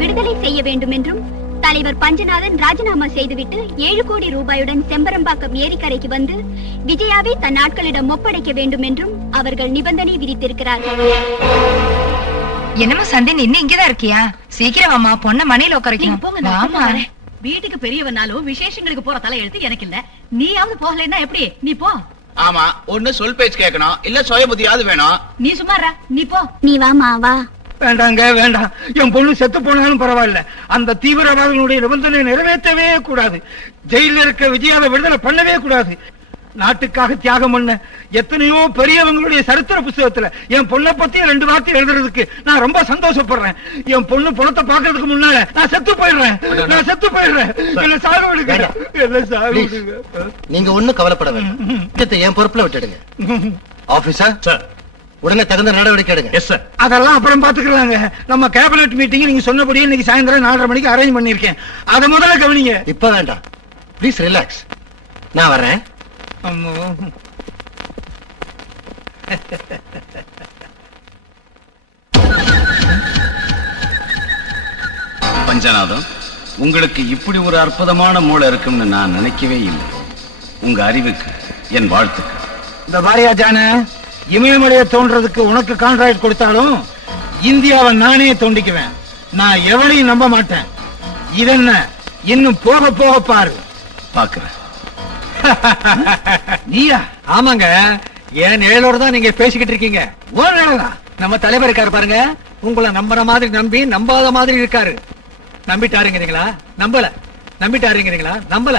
விடுதலை செய்ய வேண்டும் என்றும் தலைவர் பஞ்சநாதன் ராஜினாமா செய்துவிட்டு 7 கோடி ரூபாயுடன் செம்பரம்பாக்கம் ஏரிக்கரைக்கு வந்து விஜயாவை தன் ஆட்களிடம் ஒப்படைக்க வேண்டும் என்றும் அவர்கள் நிபந்தனை விதித்திருக்கிறார்கள். என்னமா சந்தின் இன்னும் இங்கதான் இருக்கியா? சீக்கிரம் வாமா, பொண்ண மனையில உட்கார. வீட்டுக்கு பெரியவனாலும் விசேஷங்களுக்கு போற தலையெழுத்து எனக்கு இல்ல. நீயாவது போகலன்னா எப்படி? நீ போ. ஆமா, ஒண்ணு சொல் பேச்சு கேட்கணும், இல்ல சுய புத்தியாவது வேணும். நீ சும்மாரா, நீ போ. நீ வாமா வா. வேண்டாங்க வேண்டாம், என் பொண்ணு செத்து போனாலும் பரவாயில்ல, அந்த தீவிரவாதிகளுடைய நிபந்தனை நிறைவேற்றவே கூடாது. ஜெயில இருக்க விஜயாவை விடுதலை பண்ணவே கூடாது. நாட்டுக்காக தியாகம் பண்ண எத்தனையோ பெரியவங்களுடைய சரித்திர புத்தகத்துல என் பொண்ணை பத்தி 2 வார்த்தை எழுதுறதுக்கு நான் ரொம்ப சந்தோஷப்படுறேன். என் பொண்ணு பணத்தை பாக்குறதுக்கு முன்னால நான் செத்து போயிடுறேன். என்ன சாக விடுங்க, என்ன சாக விடுங்க. நீங்க ஒண்ணும் கவலைப்பட வேண்டாம், என் பொறுப்புல விட்டுடுங்க. ஆபீசர் சார், உடனே தகுந்த நடவடிக்கை எடுங்க. Yes sir. அதெல்லாம் அப்புறம் பாத்துக்கலாங்க. நம்ம கேபினட் மீட்டிங் நீங்க சொன்னபடியே இன்னைக்கு சாயந்தரம் 4:30 மணிக்கு அரேஞ்ச் பண்ணிருக்கேன். அதை முதல்ல கவனிங்க. இப்ப வேண்டாம், ப்ளீஸ் ரிலாக்ஸ். நான் வரேன். பஞ்சநாதம், உங்களுக்கு இப்படி ஒரு அற்புதமான மூளை இருக்கும்னு நான் நினைக்கவே இல்லை. உங்க அறிவுக்கு என் வாழ்த்துக்கள். இந்த பாரியா ஜான, இமயமலையை தோன்றதுக்கு உனக்கு கான்ட்ராக்ட் கொடுத்தாலும் இந்தியாவை நானே தோண்டிக்குவேன். நான் எவனையும் நம்ப மாட்டேன். இதென்ன, இன்னும் போக போக பாரு. பாக்குறேன். நீயா? ஆமாங்க, என் நிழலோட தான் நீங்க பேசிக்கிட்டு இருக்கீங்க. நம்ம தலைவர் இருக்காரு பாருங்க, உங்களை நம்புற மாதிரி நம்பி நம்பாத மாதிரி இருக்காரு. நம்பிட்டாருங்கிறீங்களா? நம்பல. நம்பிட்டாருங்கிறீங்களா? நம்பல.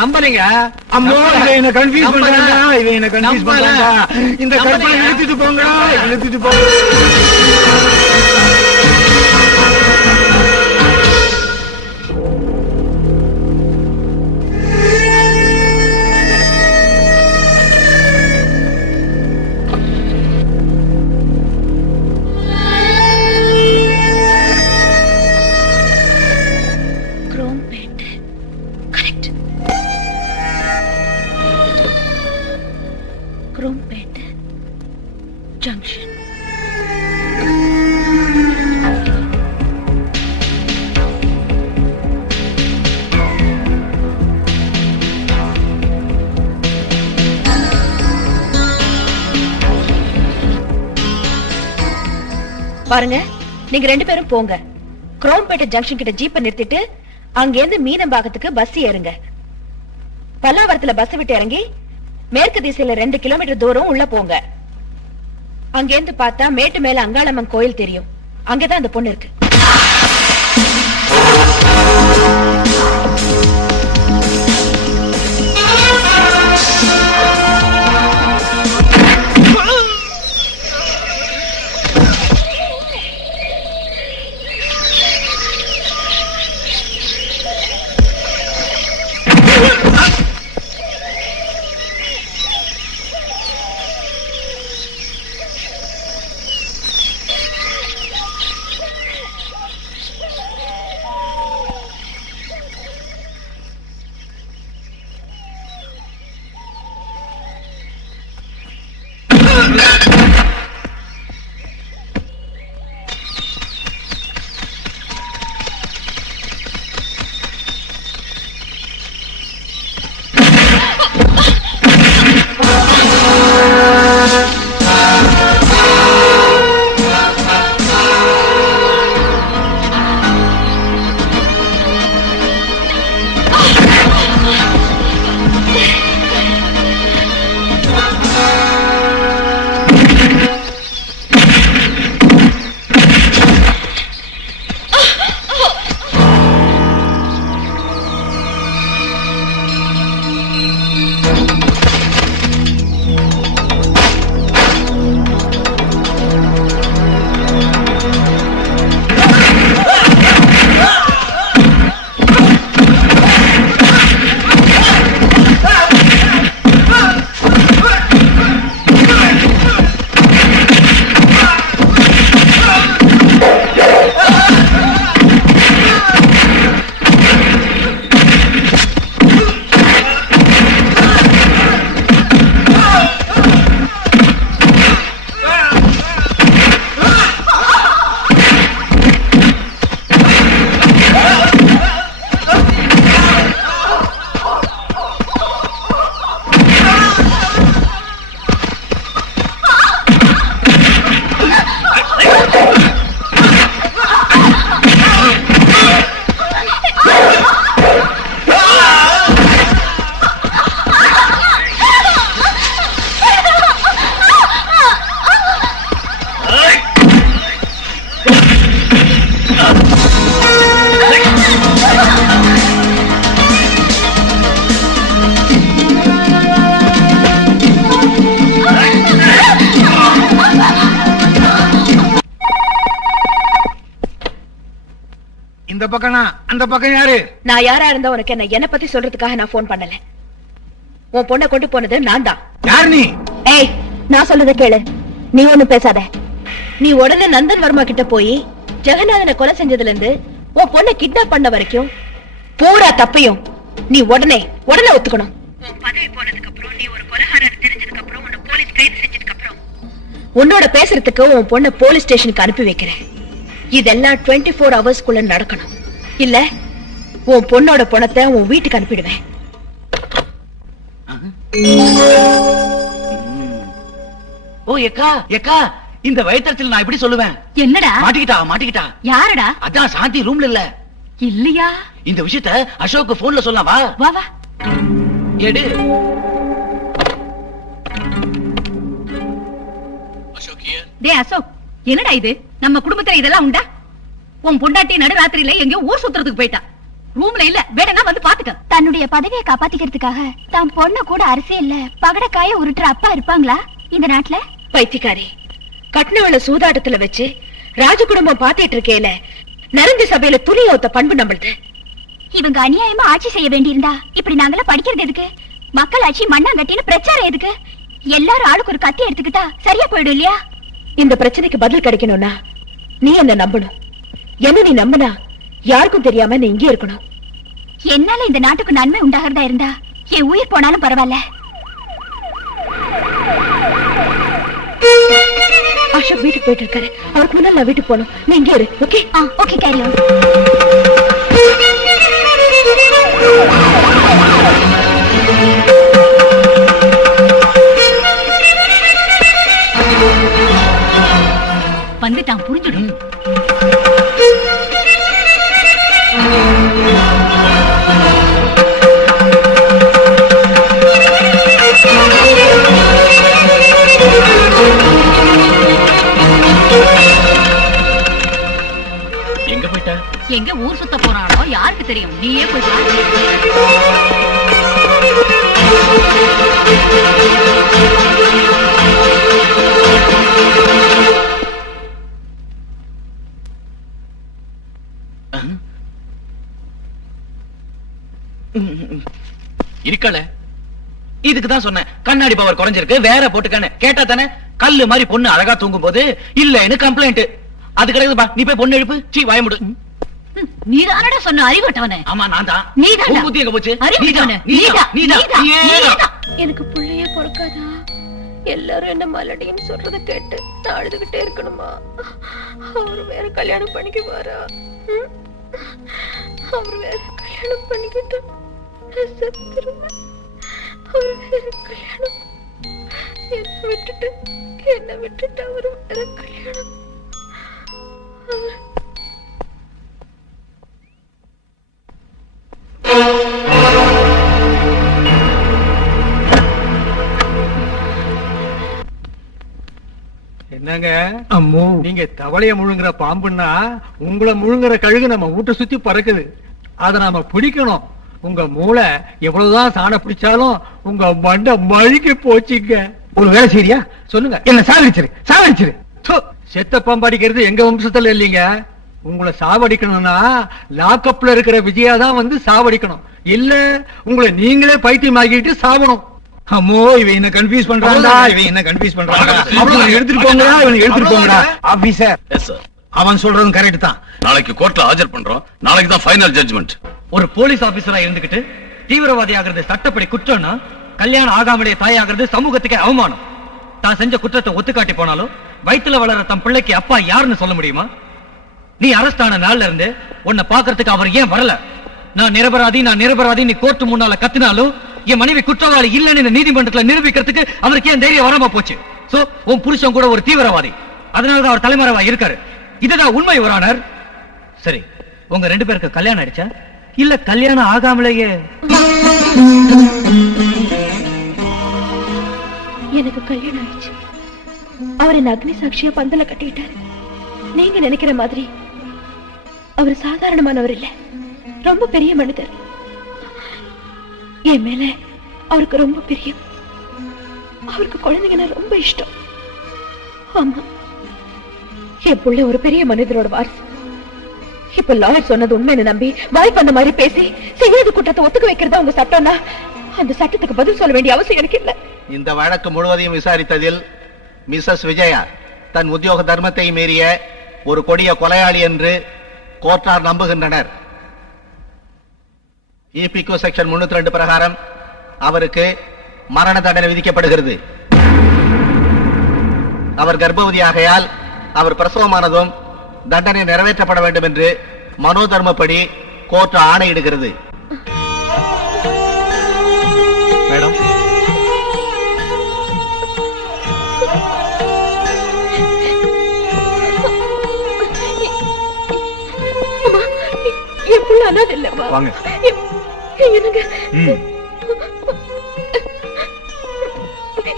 நம்பலீங்க. அம்மோ, இவனை கன்ஃபியூஸ் பண்றாங்க, இவனை கன்ஃபியூஸ் பண்றாங்க. இந்த கற்பனை இழுத்துட்டு போங்க, இழுத்துட்டு போங்க. பாருங்க, நீங்க 2 பேரும் போங்க. குரோம்பேட்டை ஜங்ஷன் கிட்ட ஜீப்பை நிறுத்திட்டு அங்கேருந்து மீனம்பாக்கத்துக்கு பஸ் ஏறுங்க. பல்லாவரத்துல பஸ் விட்டு இறங்கி மேற்கு திசையில 2 கிலோமீட்டர் தூரம் உள்ள போங்க. அங்கேருந்து பார்த்தா மேட்டு மேல அங்காளம்மன் கோயில் தெரியும். அங்கதான் அந்த பொண்ணு இருக்கு. இந்த பக்கம் அந்த பக்கம் யாரு? நான் யாரா இருந்தா உனக்கு என்ன பத்தி சொல்றதுக்காக நான் போன் பண்ணல. உன் பொண்ணை கொண்டு போனது நான் தான். யார் நீ? ஏய், நான் சொல்றத கேளு. நீ ஒண்ணும் பேசாத. நீ உடனே நந்தன் வர்மா கிட்ட போய் ஜெகநாதனை கொலை செஞ்சதுல இருந்து உன் பொண்ணை கிட்னாப் பண்ண வரைக்கும் பூரா தப்பையும் நீ உடனே ஒத்துக்கணும். உன் பதவி போனதுக்கு அப்புறம், நீ ஒரு கொலைகாரர் தெரிஞ்சதுக்கு அப்புறம், உன்னை போலீஸ் கைது செஞ்சதுக்கு அப்புறம் உன்னோட பேசுறதுக்கு உன் பொண்ணை போலீஸ் ஸ்டேஷனுக்கு அனுப்பி வைக்கிறேன். இதெல்லாம் 24 ஹவர்ஸ்க்குள்ள நடக்கணும். இல்ல உன் பொண்ணோட பணத்தை உன் வீட்டுக்கு அனுப்பிடுவேன். ஓ எக்கா இந்த வயிற்றுல நான் எப்படி சொல்லுவேன்? என்னடா? மாட்டிக்கிட்டா. யாரடா? அதான் சாந்தி ரூம்ல இல்ல. இல்லையா? இந்த விஷயத்த அசோக் போன்ல சொல்லலாம். வா வா. எடு. டேய் அசோக், என்னடா இது? நம்ம குடும்பத்துல இதெல்லாம் உண்டா? உன் பொண்டாட்டி நடுராத்திரியில எங்கயோ ஊர் சுத்துறதுக்கு போயிட்டா. ரூம்ல இல்ல, வேடனா வந்து பாத்துக்க. தன்னுடைய பதவியை காப்பாத்திக்கிறதுக்காக தான் பொண்ண கூட அரசியல்ல பகடக்காய உருட்டுற அப்பா இருப்பாங்களா இந்த நாட்டுல? பைத்தியக்காரி, கட்னவள சூதாட்டத்துல வச்சு ராஜ குடும்பம் பாத்திட்டு இருக்கேல, நரந்தி சபையில துணி ஒத்த பண்பு நம்மளுது. இவங்க அநியாயமா ஆட்சி செய்ய வேண்டியிருந்தா இப்படி நாங்களாம் படிக்கிறது எதுக்கு? மக்கள் ஆட்சி மண்ணாங்கட்டின்னு பிரச்சாரம் எதுக்கு? எல்லாரும் ஆளுக்கு ஒரு கத்தி எடுத்துக்கிட்டா சரியா போயிடும் இல்லையா? இந்த பிரச்சனைக்கு பதில் கிடைக்கணும்னா நீ என்ன நம்பணும். என்ன நீ நம்பினா யாருக்கும் தெரியாம நீ இங்கே இருக்கணும். என்னால இந்த நாட்டுக்கு நன்மை உண்டாகிறதா இருந்தா என் உயிர் போனாலும் பரவாயில்ல. அசோக் வீட்டுக்கு போயிட்டு இருக்காரு. அவருக்கு முன்னால நான் வீட்டுக்கு போகணும். நீ இங்கே இரு. ஓகே? Okay, carry on. வந்துட்டான், புரிஞ்சுடும். எங்க போயிட்ட? எங்க ஊர் சுத்த போறானோ யாருக்கு தெரியும்? நீயே போய் பாரு. இருக்கல. இதுக்குதான் சொன்னேன், கண்ணாடி பவர் குறைஞ்சிருக்கு, வேற போட்டுக்கானே. கேட்டா தானே? கல்லு மாதிரி பொண்ணு அழகா தூங்கும் போது இல்லன்னு கம்ப்ளைண்ட். அது கிடையாதுப்பா. நீ போய் பொண்ணு எழுப்பு. சீ, வாயமுடு. நீதானடா சொன்ன அறிவட்டவனே. ஆமா, நான் தான். நீதான்டா. புத்தி எங்க போச்சு? அறிவட்டவனே. எனக்கு புள்ளையே பொறுக்காதா? எல்லாரும் என்ன மலடின்னு சொல்றத கேட்டு நான் அழுதுகிட்டே இருக்கணுமா? அவரு வேற கல்யாணம் பண்ணிக்குவாரா? அவரு வேற கல்யாணம் பண்ணிக்கிட்டு செத்துருவேன். அவரு வேற கல்யாணம் என்ன விட்டுட்டு அவரு வேற கல்யாணம். என்னங்க அம்மோ, நீங்க தவளைய முழுங்குற பாம்புன்னா உங்களை முழுங்குற கழுகு நம்ம வீட்டை சுத்தி பறக்குது. அத நாம பிடிக்கணும். உங்க மூளை எவ்வளவுதான் சாண பிடிச்சாலும் உங்க மண்டை மழுகி போச்சுங்க. ஒரு வேலை செய்யா சொல்லுங்க, என்ன சாவடிச்சிரு. செத்த பாம்படிக்கிறது எங்க வம்சத்துல இல்லீங்க. உங்களை சாவடிக்கணும்னா லாக்அப்ல இருக்கிற விஜயா தான் வந்து சாவடிக்கணும். இல்ல உங்களை நீங்களே பைத்தியம் ஆகிட்டு சாவணும். அம்மோ, இவன் என்ன கன்ஃபியூஸ் பண்றான்டா. எடுத்துட்டு போங்கடா. ஆபீசர், அவன் சொல்றதும் கரெக்ட் தான். நாளைக்கு கோர்ட்ல ஆஜர் பண்றோம். நாளைக்கு தான் ஃபைனல் ஜட்ஜ்மெண்ட். ஒரு போலீஸ் ஆபீசரா இருந்துகிட்டு தீவிரவாதி ஆகிறது சட்டப்படி குற்றம்னா, கல்யாணம் ஆகாமலே தாயாகிறது சமூகத்துக்கு அவமானம். தான் செஞ்ச குற்றத்தை ஒத்துக்காட்டி போனாலும் வயித்துல வளர தம் பிள்ளைக்கு அப்பா யாருன்னு சொல்ல முடியுமா? நீ அரெஸ்ட் ஆன நாள்ல இருந்து உன்னை பாக்குறதுக்கு அவர் ஏன் வரல? நான் நிரபராதி நீ கோர்ட்டு முன்னால கத்தினாலும் என் மனைவி குற்றவாளி இல்லைன்னு நீதிமன்றத்துல நிரூபிக்கிறதுக்கு அவருக்கு ஏன் தைரியம் வராம போச்சு? சோ உன் புருஷன் கூட ஒரு தீவிரவாதி, அதனாலதான் அவர் தலைமறைவா இருக்காரு. இதுதான் உண்மை, யுவர். சரி, உங்க 2 பேருக்கு கல்யாணம் ஆயிடுச்சா இல்ல கல்யாணம் ஆகாமலேயே? எனக்கு கல்யாணம் ஆயிடுச்சு. அவர் என்ன அக்னி சாட்சியா பந்தல கட்டிட்டாரு. நீங்க நினைக்கிற மாதிரி அவர் சாதாரணமானவர் இல்ல, ரொம்ப பெரிய மனிதர். என் மேல அவருக்கு ரொம்ப பிரியம். அவருக்கு குழந்தைங்கன்னா ரொம்ப இஷ்டம். ஆமா, என் புள்ள ஒரு பெரிய மனிதரோட வாரிசு. இப்ப லாயர் சொன்னது உண்மைன்னு நம்பி வாய்ப்பு அந்த மாதிரி பேசி செய்யாத குற்றத்தை ஒத்துக்க வைக்கிறதா உங்க சட்டம்னா அந்த சட்டத்துக்கு பதில் சொல்ல வேண்டிய அவசியம் எனக்கு இல்ல. இந்த வழக்கு முழுவதையும் விசாரித்ததில் மிஸ்ஸஸ் விஜயா தன் உத்தியோக தர்மத்தை மீறிய ஒரு கொடிய கொலையாளி என்று கோர்ட்டார் நம்புகின்றனர். இபிகோ செக்ஷன் 302 பிரகாரம் அவருக்கு மரண தண்டனை விதிக்கப்படுகிறது. அவர் கர்ப்பவதியாகையால் அவர் பிரசவமானதும் தண்டனை நிறைவேற்றப்பட வேண்டும் என்று மனோதர்மப்படி கோர்ட் ஆணையிடுகிறது. மேடம், என் புள்ள அனாதை இல்லம்மா. வாங்க. என்னங்க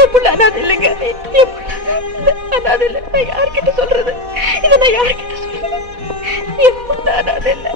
என் புள்ள அனாதை இல்லைங்க. என் புள்ள அனாதை இல்லை. நான் யார்கிட்ட சொல்றது? இதை நான் யார்கிட்ட சொல்றது? என் புள்ள அனாதை இல்லை.